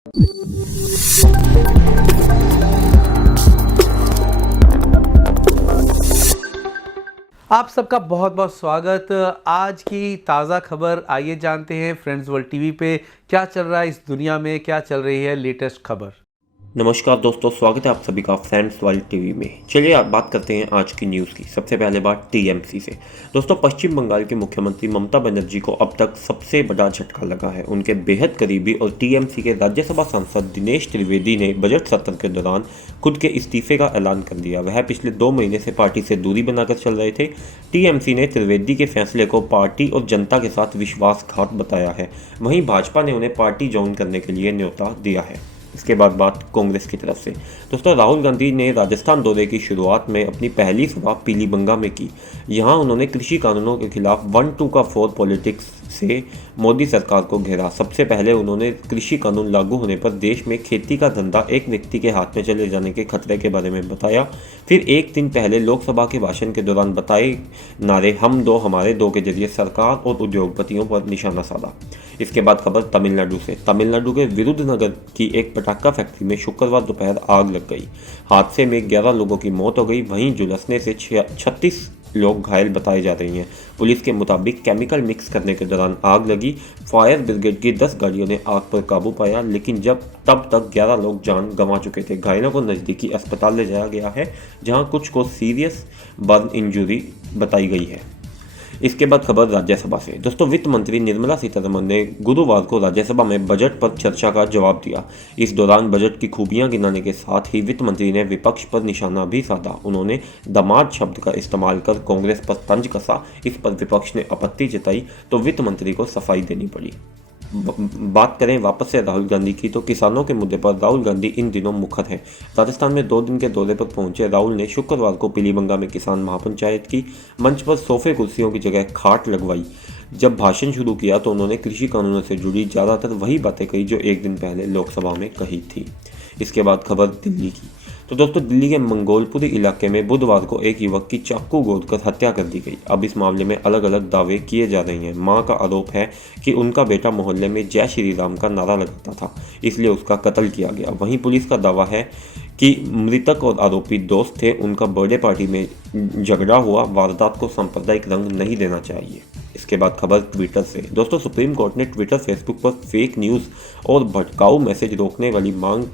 आप सबका बहुत बहुत स्वागत। आज की ताज़ा खबर आइए जानते हैं फ्रेंड्स वर्ल्ड टीवी पे क्या चल रहा है इस दुनिया में, क्या चल रही है लेटेस्ट खबर। नमस्कार दोस्तों, स्वागत है आप सभी का फ्रेंड्स वर्ल्ड टीवी में। चलिए आप बात करते हैं आज की न्यूज़ की। सबसे पहले बात टीएमसी से। दोस्तों, पश्चिम बंगाल की मुख्यमंत्री ममता बनर्जी को अब तक सबसे बड़ा झटका लगा है। उनके बेहद करीबी और टीएमसी के राज्यसभा सांसद दिनेश त्रिवेदी ने बजट सत्र के दौरान खुद के इस्तीफे का ऐलान कर दिया। वह पिछले 2 महीने से पार्टी से दूरी बनाकर चल रहे थे। टीएमसी ने त्रिवेदी के फैसले को पार्टी और जनता के साथ विश्वासघात बताया है। वहीं भाजपा ने उन्हें पार्टी ज्वाइन करने के लिए न्योता दिया है। इसके बाद बात कांग्रेस की तरफ से। दोस्तों, राहुल गांधी ने राजस्थान दौरे की शुरुआत में अपनी पहली सभा पीलीबंगा में की। यहां उन्होंने कृषि कानूनों के खिलाफ 1-2 का 4 पॉलिटिक्स से मोदी सरकार को घेरा। सबसे पहले उन्होंने कृषि कानून लागू होने पर देश में खेती का धंधा एक व्यक्ति के हाथ में चले जाने के खतरे के बारे में बताया। फिर एक दिन पहले लोकसभा के भाषण के दौरान बताए नारे हम दो हमारे दो के जरिए सरकार और उद्योगपतियों पर निशाना साधा। इसके बाद खबर तमिलनाडु से। तमिलनाडु के विरुद्धनगर की एक पटाखा फैक्ट्री में शुक्रवार दोपहर आग लग गई। हादसे में 11 लोगों की मौत हो गई। वहीं झुलसने से 36 लोग घायल बताए जा रही हैं। पुलिस के मुताबिक केमिकल मिक्स करने के दौरान आग लगी। फायर ब्रिगेड की 10 गाड़ियों ने आग पर काबू पाया, लेकिन तब तक 11 लोग जान गंवा चुके थे। घायलों को नज़दीकी अस्पताल ले जाया गया है, जहां कुछ को सीरियस बर्न इंजरी बताई गई है। इसके बाद खबर राज्यसभा से। दोस्तों, वित्त मंत्री निर्मला सीतारमण ने गुरुवार को राज्यसभा में बजट पर चर्चा का जवाब दिया। इस दौरान बजट की खूबियां गिनाने के साथ ही वित्त मंत्री ने विपक्ष पर निशाना भी साधा। उन्होंने दामाद शब्द का इस्तेमाल कर कांग्रेस पर तंज कसा। इस पर विपक्ष ने आपत्ति जताई तो वित्त मंत्री को सफाई देनी पड़ी। बात करें वापस से राहुल गांधी की, तो किसानों के मुद्दे पर राहुल गांधी इन दिनों मुखर हैं। राजस्थान में 2 दिन के दौरे पर पहुंचे राहुल ने शुक्रवार को पीलीबंगा में किसान महापंचायत की मंच पर सोफे कुर्सियों की जगह खाट लगवाई। जब भाषण शुरू किया तो उन्होंने कृषि कानूनों से जुड़ी ज़्यादातर वही बातें कही जो एक दिन पहले लोकसभा में कही थी। इसके बाद खबर दिल्ली की। तो दोस्तों, दिल्ली के मंगोलपुरी इलाके में बुधवार को एक युवक की चाकू गोदकर हत्या कर दी गई। अब इस मामले में अलग अलग दावे किए जा रहे हैं। मां का आरोप है कि उनका बेटा मोहल्ले में जय श्री राम का नारा लगाता था, इसलिए उसका कत्ल किया गया। वहीं पुलिस का दावा है कि मृतक और आरोपी दोस्त थे। उनका बर्थडे पार्टी में झगड़ा हुआ। वारदात को सांप्रदायिक रंग नहीं देना चाहिए। इसके बाद खबर ट्विटर से। दोस्तों, सुप्रीम कोर्ट ने ट्विटर, फेसबुक पर फेक न्यूज़ और भड़काऊ मैसेज रोकने वाली मांग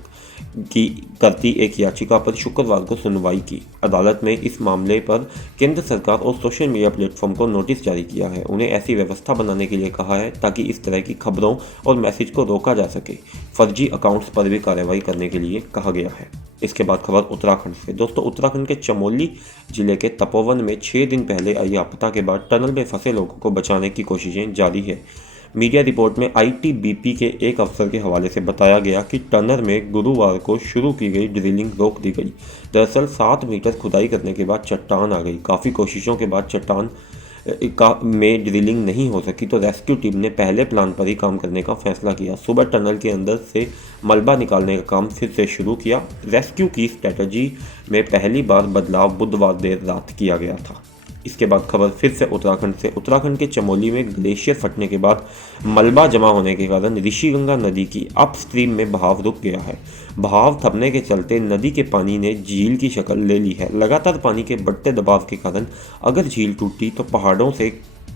की करती एक याचिका पर शुक्रवार को सुनवाई की। अदालत में इस मामले पर केंद्र सरकार और सोशल मीडिया प्लेटफॉर्म को नोटिस जारी किया है। उन्हें ऐसी व्यवस्था बनाने के लिए कहा है ताकि इस तरह की खबरों और मैसेज को रोका जा सके। फर्जी अकाउंट्स पर भी कार्रवाई करने के लिए कहा गया है। इसके बाद खबर उत्तराखंड से। दोस्तों, उत्तराखंड के चमोली जिले के तपोवन में 6 दिन पहले आई आपदा के बाद टनल में फंसे लोगों को बचाने की कोशिशें जारी है। मीडिया रिपोर्ट में आईटीबीपी के एक अफसर के हवाले से बताया गया कि टनल में गुरुवार को शुरू की गई ड्रिलिंग रोक दी गई। दरअसल 7 मीटर खुदाई करने के बाद चट्टान आ गई। काफ़ी कोशिशों के बाद चट्टान में ड्रिलिंग नहीं हो सकी तो रेस्क्यू टीम ने पहले प्लान पर ही काम करने का फैसला किया। सुबह टनल के अंदर से मलबा निकालने का काम फिर से शुरू किया। रेस्क्यू की स्ट्रेटजी में पहली बार बदलाव बुधवार देर रात किया गया था। इसके बाद खबर फिर से उत्तराखंड से। उत्तराखंड के चमोली में ग्लेशियर फटने के बाद मलबा जमा होने के कारण ऋषिगंगा नदी की अपस्ट्रीम में बहाव रुक गया है। बहाव थमने के चलते नदी के पानी ने झील की शक्ल ले ली है। लगातार पानी के बढ़ते दबाव के कारण अगर झील टूटी तो पहाड़ों से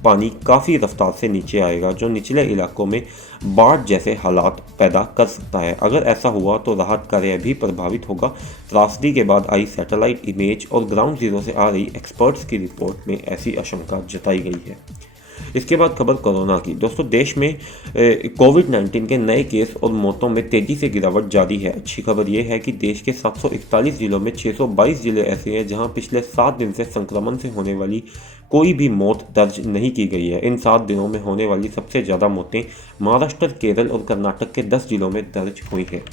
पानी काफ़ी रफ्तार से नीचे आएगा, जो निचले इलाकों में बाढ़ जैसे हालात पैदा कर सकता है। अगर ऐसा हुआ तो राहत कार्य भी प्रभावित होगा। त्रासदी के बाद आई सैटेलाइट इमेज और ग्राउंड जीरो से आ रही एक्सपर्ट्स की रिपोर्ट में ऐसी आशंका जताई गई है। इसके बाद खबर कोरोना की। दोस्तों, देश में कोविड-19 के नए केस और मौतों में तेज़ी से गिरावट जारी है। अच्छी खबर यह है कि देश के 741 जिलों में 622 जिले ऐसे हैं जहां पिछले 7 दिन से संक्रमण से होने वाली कोई भी मौत दर्ज नहीं की गई है। इन 7 दिनों में होने वाली सबसे ज़्यादा मौतें महाराष्ट्र, केरल और कर्नाटक के 10 जिलों में दर्ज हुई हैं।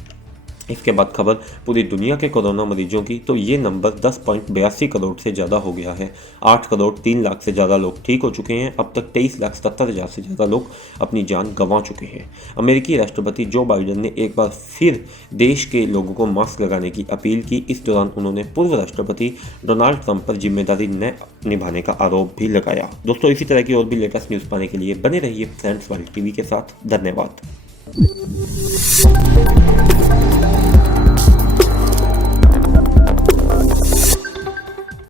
इसके बाद खबर पूरी दुनिया के कोरोना मरीजों की, तो ये नंबर 10.82 करोड़ से ज़्यादा हो गया है। 8 करोड़ 3 लाख से ज़्यादा लोग ठीक हो चुके हैं। अब तक 23,70,000 से ज़्यादा लोग अपनी जान गंवा चुके हैं। अमेरिकी राष्ट्रपति जो बाइडेन ने एक बार फिर देश के लोगों को मास्क लगाने की अपील की। इस दौरान उन्होंने पूर्व राष्ट्रपति डोनाल्ड ट्रंप पर जिम्मेदारी न निभाने का आरोप भी लगाया। दोस्तों, इसी तरह की और भी लेटेस्ट न्यूज़ पाने के लिए बने रहिए फ्रेंड्स वर्ल्ड टीवी के साथ। धन्यवाद। है।